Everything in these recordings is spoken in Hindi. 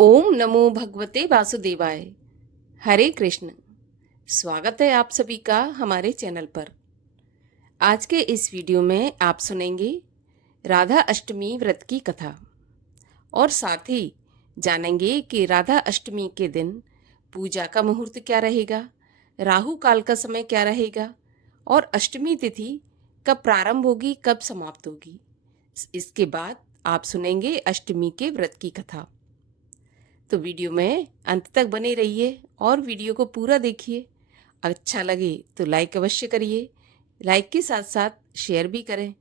ओम नमो भगवते वासुदेवाय। हरे कृष्ण। स्वागत है आप सभी का हमारे चैनल पर। आज के इस वीडियो में आप सुनेंगे राधा अष्टमी व्रत की कथा और साथ ही जानेंगे कि राधा अष्टमी के दिन पूजा का मुहूर्त क्या रहेगा, राहु काल का समय क्या रहेगा और अष्टमी तिथि कब प्रारंभ होगी, कब समाप्त होगी। इसके बाद आप सुनेंगे अष्टमी के व्रत की कथा। तो वीडियो में अंत तक बने रहिए और वीडियो को पूरा देखिए। अच्छा लगे तो लाइक अवश्य करिए, लाइक के साथ साथ शेयर भी करें।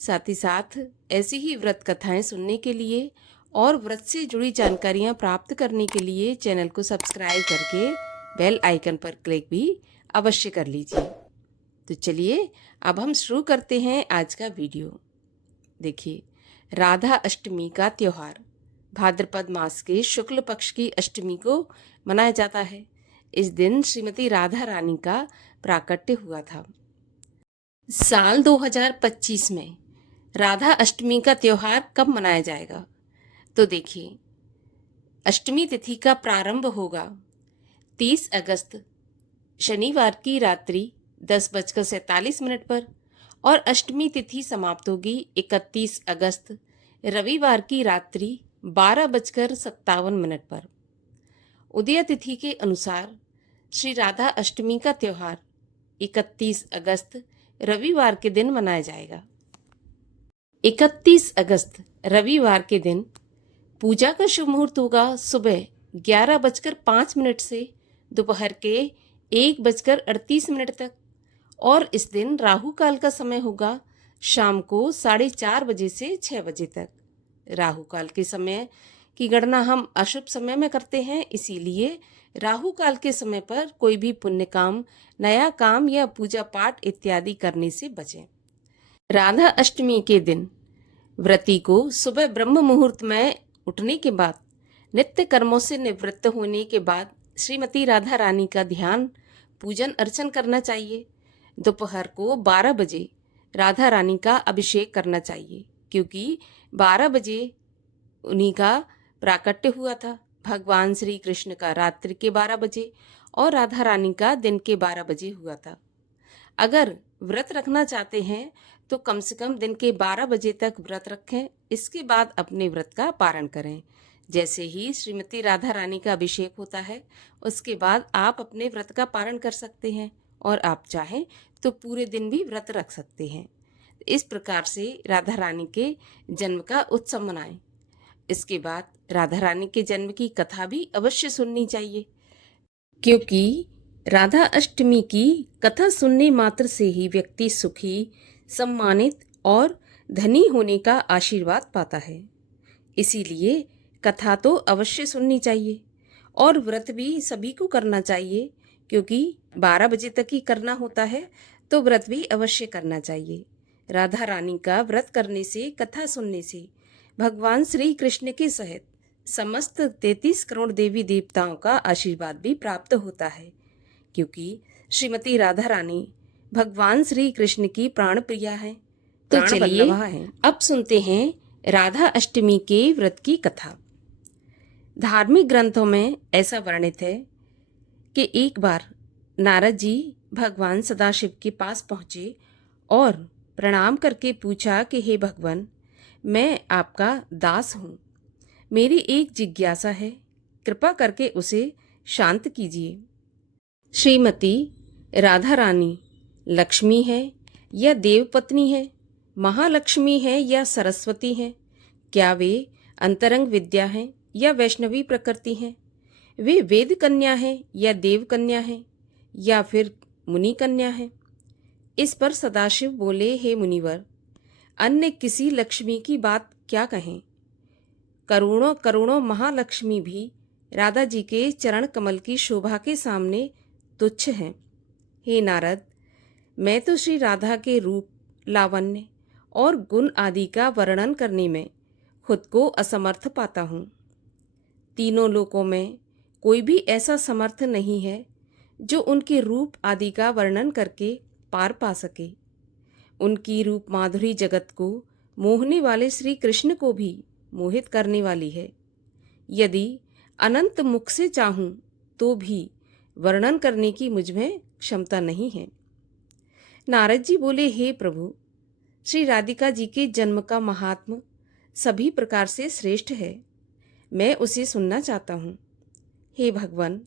साथ ही साथ ऐसी ही व्रत कथाएं सुनने के लिए और व्रत से जुड़ी जानकारियां प्राप्त करने के लिए चैनल को सब्सक्राइब करके बेल आइकन पर क्लिक भी अवश्य कर लीजिए। तो चलिए अब हम शुरू करते हैं आज का वीडियो। देखिए, राधा अष्टमी का त्योहार भाद्रपद मास के शुक्ल पक्ष की अष्टमी को मनाया जाता है। इस दिन श्रीमती राधा रानी का प्राकट्य हुआ था। साल 2025 में राधा अष्टमी का त्योहार कब मनाया जाएगा? तो देखिए, अष्टमी तिथि का प्रारंभ होगा 30 अगस्त शनिवार की रात्रि 10:47 पर और अष्टमी तिथि समाप्त होगी 31 अगस्त रविवार की रात्रि 12:57 पर। उदय तिथि के अनुसार श्री राधा अष्टमी का त्योहार 31 अगस्त रविवार के दिन मनाया जाएगा। 31 अगस्त रविवार के दिन पूजा का शुभ मुहूर्त होगा सुबह 11:05 से दोपहर के 1:38 तक और इस दिन राहु काल का समय होगा शाम को 4:30 बजे से 6 बजे तक। राहु काल के समय की गणना हम अशुभ समय में करते हैं, इसीलिए राहु काल के समय पर कोई भी पुण्य काम, नया काम या पूजा पाठ इत्यादि करने से बचें। राधा अष्टमी के दिन व्रती को सुबह ब्रह्म मुहूर्त में उठने के बाद नित्य कर्मों से निवृत्त होने के बाद श्रीमती राधा रानी का ध्यान, पूजन अर्चन करना चाहिए। दोपहर को 12 बजे राधा रानी का अभिषेक करना चाहिए, क्योंकि 12 बजे उन्हीं का प्राकट्य हुआ था। भगवान श्री कृष्ण का रात्रि के 12 बजे और राधा रानी का दिन के 12 बजे हुआ था। अगर व्रत रखना चाहते हैं तो कम से कम दिन के 12 बजे तक व्रत रखें, इसके बाद अपने व्रत का पारण करें। जैसे ही श्रीमती राधा रानी का अभिषेक होता है उसके बाद आप अपने व्रत का पारण कर सकते हैं और आप चाहें तो पूरे दिन भी व्रत रख सकते हैं। इस प्रकार से राधा रानी के जन्म का उत्सव मनाएं। इसके बाद राधा रानी के जन्म की कथा भी अवश्य सुननी चाहिए, क्योंकि राधा अष्टमी की कथा सुनने मात्र से ही व्यक्ति सुखी, सम्मानित और धनी होने का आशीर्वाद पाता है। इसीलिए कथा तो अवश्य सुननी चाहिए और व्रत भी सभी को करना चाहिए, क्योंकि 12 बजे तक ही करना होता है, तो व्रत भी अवश्य करना चाहिए। राधा रानी का व्रत करने से, कथा सुनने से भगवान श्री कृष्ण के सहित समस्त 33 करोड़ देवी देवताओं का आशीर्वाद भी प्राप्त होता है, क्योंकि श्रीमती राधा रानी भगवान श्री कृष्ण की प्राण प्रिया है। तो चलिए अब सुनते हैं राधा अष्टमी के व्रत की कथा। धार्मिक ग्रंथों में ऐसा वर्णित है कि एक बार नारद जी भगवान सदाशिव के पास पहुंचे और प्रणाम करके पूछा कि हे भगवान, मैं आपका दास हूँ, मेरी एक जिज्ञासा है, कृपा करके उसे शांत कीजिए। श्रीमती राधा रानी लक्ष्मी है या देवपत्नी है, महालक्ष्मी है या सरस्वती है, क्या वे अंतरंग विद्या हैं या वैष्णवी प्रकृति हैं, वे वेद कन्या है या देव कन्या है या फिर मुनि कन्या है? इस पर सदाशिव बोले, हे मुनिवर, अन्य किसी लक्ष्मी की बात क्या कहें, करोड़ों करोड़ों महालक्ष्मी भी राधा जी के चरण कमल की शोभा के सामने तुच्छ हैं। हे नारद, मैं तो श्री राधा के रूप, लावण्य और गुण आदि का वर्णन करने में खुद को असमर्थ पाता हूँ। तीनों लोकों में कोई भी ऐसा समर्थ नहीं है जो उनके रूप आदि का वर्णन करके पार पा सके। उनकी रूप माधुरी जगत को मोहने वाले श्री कृष्ण को भी मोहित करने वाली है। यदि अनंत मुख से चाहूं तो भी वर्णन करने की मुझमें क्षमता नहीं है। नारद जी बोले, हे प्रभु, श्री राधिका जी के जन्म का महात्म सभी प्रकार से श्रेष्ठ है, मैं उसे सुनना चाहता हूँ। हे भगवान,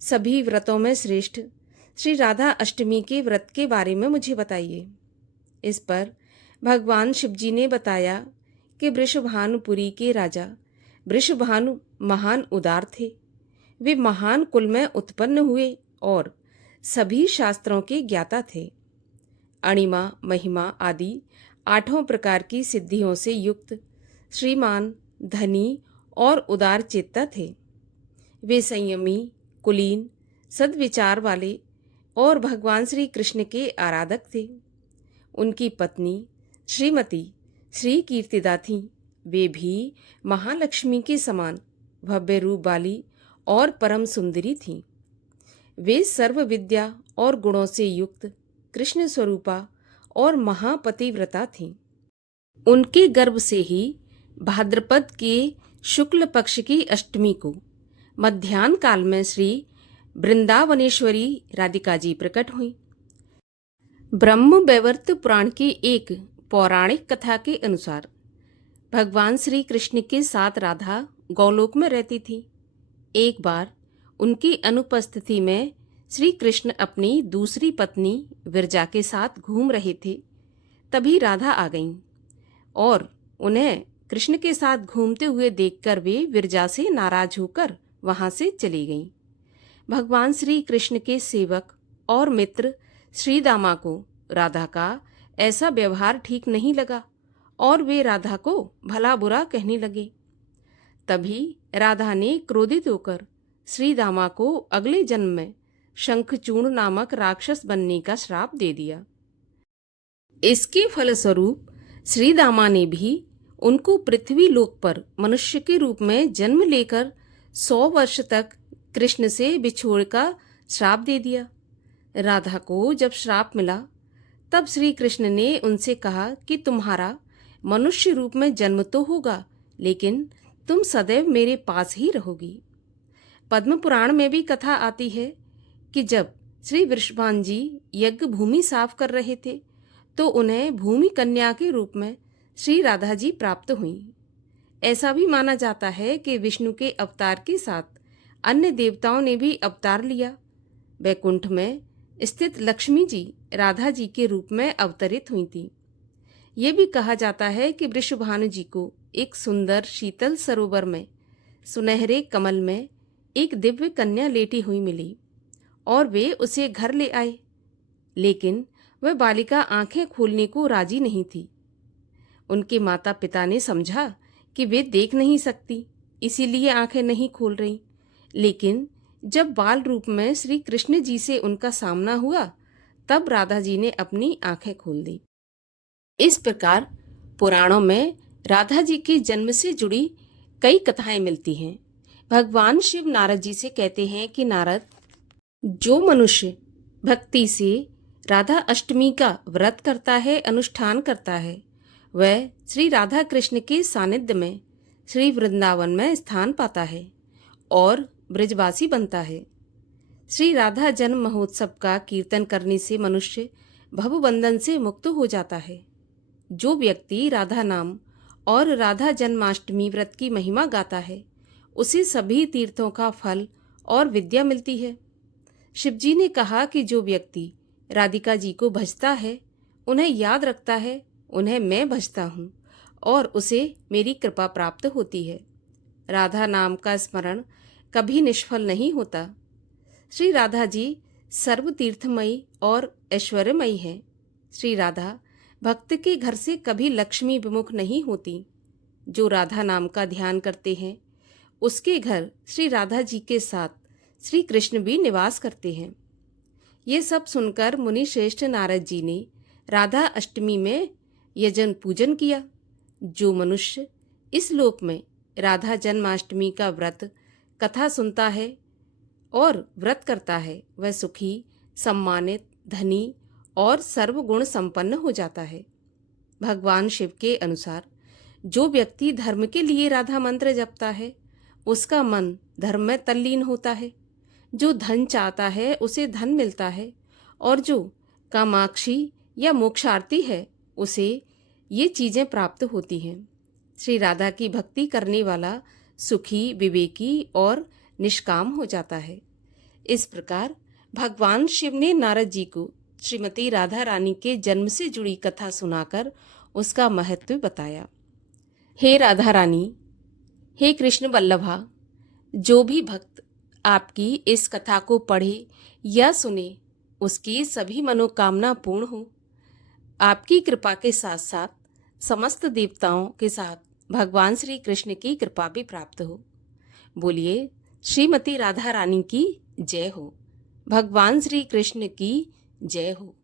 सभी व्रतों में श्रेष्ठ श्री राधा अष्टमी के व्रत के बारे में मुझे बताइए। इस पर भगवान शिवजी ने बताया कि वृषभानुपुरी के राजा वृषभानु महान उदार थे। वे महान कुल में उत्पन्न हुए और सभी शास्त्रों के ज्ञाता थे। अणिमा, महिमा आदि 8 प्रकार की सिद्धियों से युक्त श्रीमान, धनी और उदार चेता थे। वे संयमी, कुलीन, सद्विचार वाले और भगवान श्री कृष्ण के आराधक थे। उनकी पत्नी श्रीमती श्री कीर्तिदा थीं। वे भी महालक्ष्मी के समान भव्य रूप वाली और परम सुंदरी थीं। वे सर्व विद्या और गुणों से युक्त कृष्ण स्वरूपा और महापतिव्रता थीं। उनके गर्भ से ही भाद्रपद के शुक्ल पक्ष की अष्टमी को मध्याह्न काल में श्री वृंदावनेश्वरी राधिका जी प्रकट हुई। ब्रह्म वैवर्त पुराण की एक पौराणिक कथा के अनुसार भगवान श्री कृष्ण के साथ राधा गौलोक में रहती थी। एक बार उनकी अनुपस्थिति में श्री कृष्ण अपनी दूसरी पत्नी विरजा के साथ घूम रहे थे। तभी राधा आ गईं और उन्हें कृष्ण के साथ घूमते हुए देखकर वे विरजा से नाराज होकर वहां से चली गईं। भगवान श्री कृष्ण के सेवक और मित्र श्रीदामा को राधा का ऐसा व्यवहार ठीक नहीं लगा और वे राधा को भला बुरा कहने लगे। तभी राधा ने क्रोधित होकर श्रीदामा को अगले जन्म में शंखचूर्ण नामक राक्षस बनने का श्राप दे दिया। इसके फलस्वरूप श्रीदामा ने भी उनको पृथ्वी लोक पर मनुष्य के रूप में जन्म लेकर 100 वर्ष तक कृष्ण से बिछोड़ का श्राप दे दिया। राधा को जब श्राप मिला तब श्री कृष्ण ने उनसे कहा कि तुम्हारा मनुष्य रूप में जन्म तो होगा, लेकिन तुम सदैव मेरे पास ही रहोगी। पद्म पुराण में भी कथा आती है कि जब श्री वृषभान जी यज्ञ भूमि साफ कर रहे थे तो उन्हें भूमि कन्या के रूप में श्री राधा जी प्राप्त हुई। ऐसा भी माना जाता है कि विष्णु के अवतार के साथ अन्य देवताओं ने भी अवतार लिया। वैकुंठ में स्थित लक्ष्मी जी राधा जी के रूप में अवतरित हुई थी। ये भी कहा जाता है कि वृषभानु जी को एक सुंदर शीतल सरोवर में सुनहरे कमल में एक दिव्य कन्या लेटी हुई मिली और वे उसे घर ले आए, लेकिन वह बालिका आंखें खोलने को राजी नहीं थी। उनके माता पिता ने समझा कि वे देख नहीं सकती, इसीलिए आंखें नहीं खोल रही। लेकिन जब बाल रूप में श्री कृष्ण जी से उनका सामना हुआ तब राधा जी ने अपनी आंखें खोल दी। इस प्रकार पुराणों में राधा जी के जन्म से जुड़ी कई कथाएं मिलती हैं। भगवान शिव नारद जी से कहते हैं कि नारद, जो मनुष्य भक्ति से राधा अष्टमी का व्रत करता है, अनुष्ठान करता है, वह श्री राधा कृष्ण के सानिध्य में श्री वृंदावन में स्थान पाता है और ब्रजवासी बनता है। श्री राधा जन्म महोत्सव का कीर्तन करने से मनुष्य भवबंधन से मुक्त हो जाता है। जो व्यक्ति राधा नाम और राधा जन्माष्टमी व्रत की महिमा गाता है, उसे सभी तीर्थों का फल और विद्या मिलती है। शिवजी ने कहा कि जो व्यक्ति राधिका जी को भजता है, उन्हें याद रखता है, उन्हें मैं भजता हूँ और उसे मेरी कृपा प्राप्त होती है। राधा नाम का स्मरण कभी निष्फल नहीं होता। श्री राधा जी सर्व तीर्थमयी और ऐश्वर्यमयी है। श्री राधा भक्त के घर से कभी लक्ष्मी विमुख नहीं होती। जो राधा नाम का ध्यान करते हैं, उसके घर श्री राधा जी के साथ श्री कृष्ण भी निवास करते हैं। ये सब सुनकर मुनि श्रेष्ठ नारद जी ने राधा अष्टमी में यजन पूजन किया। जो मनुष्य इस लोक में राधा जन्माष्टमी का व्रत कथा सुनता है और व्रत करता है, वह सुखी, सम्मानित, धनी और सर्वगुण संपन्न हो जाता है। भगवान शिव के अनुसार जो व्यक्ति धर्म के लिए राधा मंत्र जपता है, उसका मन धर्म में तल्लीन होता है। जो धन चाहता है उसे धन मिलता है, और जो कामाक्षी या मोक्षार्थी है उसे ये चीजें प्राप्त होती हैं। श्री राधा की भक्ति करने वाला सुखी, विवेकी और निष्काम हो जाता है। इस प्रकार भगवान शिव ने नारद जी को श्रीमती राधा रानी के जन्म से जुड़ी कथा सुनाकर उसका महत्व बताया। हे राधा रानी, हे कृष्ण वल्लभा, जो भी भक्त आपकी इस कथा को पढ़े या सुने उसकी सभी मनोकामना पूर्ण हो। आपकी कृपा के साथ साथ समस्त देवताओं के साथ भगवान श्री कृष्ण की कृपा भी प्राप्त हो। बोलिए श्रीमती राधा रानी की जय हो। भगवान श्री कृष्ण की जय हो।